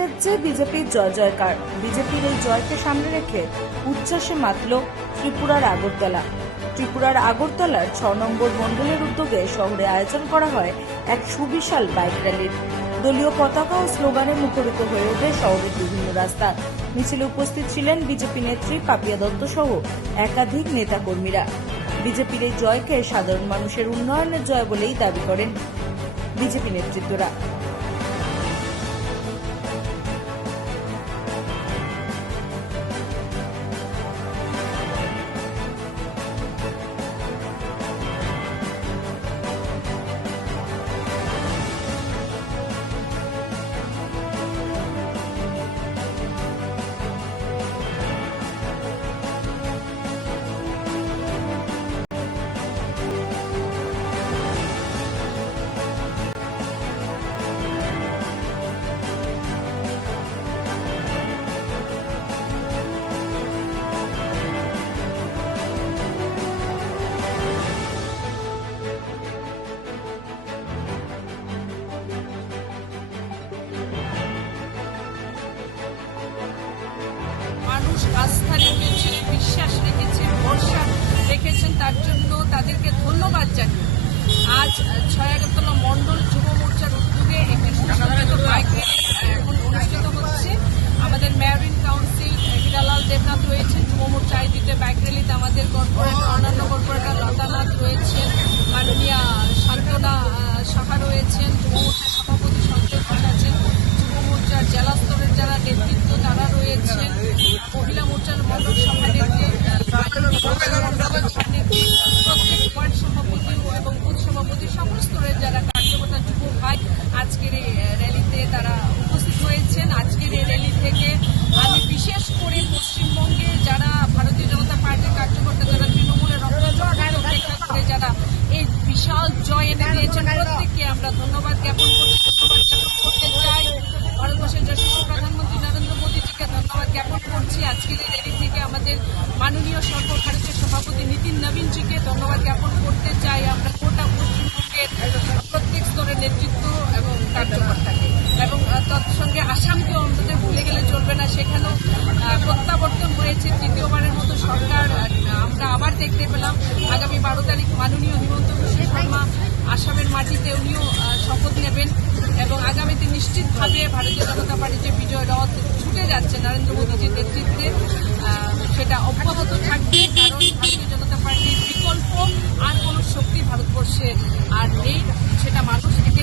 রাজ্যে বিজেপির জয় জয়কার। বিজেপির এই জয়কে সামনে রেখে উচ্ছ্বাসে মাতল ত্রিপুরার আগরতলা। ত্রিপুরার আগরতলার 6 নম্বর মণ্ডলের উদ্যোগে শহরে আয়োজন করা হয় এক সুবিশাল বাইক র্যালির। দলীয় পতাকা ও স্লোগানে মুখরিত হয়ে ওঠে শহরের বিভিন্ন রাস্তা। মিছিলে উপস্থিত ছিলেন বিজেপি নেত্রী পাপিয়া দত্ত সহ একাধিক নেতাকর্মীরা। বিজেপির এই জয়কে সাধারণ মানুষের উন্নয়নের জয় বলেই দাবি করেন বিজেপি নেতৃত্বরা। মানুষ আস্থা রেখেছে, বিশ্বাস রেখেছে, ভরসা রেখেছেন, তার জন্য তাদেরকে ধন্যবাদ জানিয়ে আজ 6 আগরতলা মণ্ডল যুব মোর্চার উদ্যোগে একটি সুসজ্জিত বাইক র্যালি এখন অনুষ্ঠিত হচ্ছে। আমাদের mayor in council Hiralal Debnath রয়েছেন, যুব মোর্চা আয়োজিত বাইক র্যালিতে আমাদের কর্পোরেটর অন্যান্য কর্পোরেটর লতানাথ রয়েছেন, মাননীয়া শান্তনা সাহা রয়েছেন, যুব মোর্চার সভাপতি সঞ্জয় ঘোষ আছেন, যুব মোর্চার জেলা স্তরের যারা নেতৃত্ব তারা রয়েছেন, মহিলা মোর্চার মণ্ডল সভানেত্রী, প্রত্যেক ওয়ার্ড সভাপতি এবং বুথ সভাপতি সকল স্তরের যারা কার্যকর্তা যুব ভাই আজকের এই র্যালিতে তারা উপস্থিত হয়েছেন। আজকের এই র্যালি থেকে আমি বিশেষ করে পশ্চিমবঙ্গে যারা ভারতীয় জনতা পার্টির কার্যকর্তা, যারা তৃণমূলের অপেক্ষা করে যারা এই বিশাল জয় এনে দিয়েছেন, প্রত্যেককে আমরা ধন্যবাদ জ্ঞাপন করতে চাই। ভারতবর্ষের যশস্বী প্রধানমন্ত্রী নরেন্দ্র মোদীজিকে ধন্যবাদ জ্ঞাপন করছি। আজকের এই র্যালি থেকে আমাদের মাননীয় সর্বভারতীয় সভাপতি নীতিন নবীনজিকে ধন্যবাদ জ্ঞাপন করতে চাই। আমরা গোটা পশ্চিমবঙ্গের প্রত্যেক স্তরের নেতৃত্ব এবং কার্যকর্তাকে, এবং তৎসঙ্গে আসামকেও আমাদের ভুলে গেলে চলবে না। সেখানেও প্রত্যাবর্তন হয়েছে, তৃতীয়বারের মতো সরকার আমরা আবার দেখতে পেলাম। আগামী 12 তারিখ মাননীয় হিমন্ত বিশ্ব শর্মা আসামের মাটিতে উনিও শপথ নেবেন এবং আগামীতে নিশ্চিতভাবে ভারতীয় জনতা পার্টির যে বিজয় রথ ছুটে যাচ্ছে নরেন্দ্র মোদীজির নেতৃত্বে, সেটা অব্যাহত থাকবে। কারণ ভারতীয় জনতা পার্টির বিকল্প আর কোনো শক্তি ভারতবর্ষে আর নেই, সেটা মানুষ একে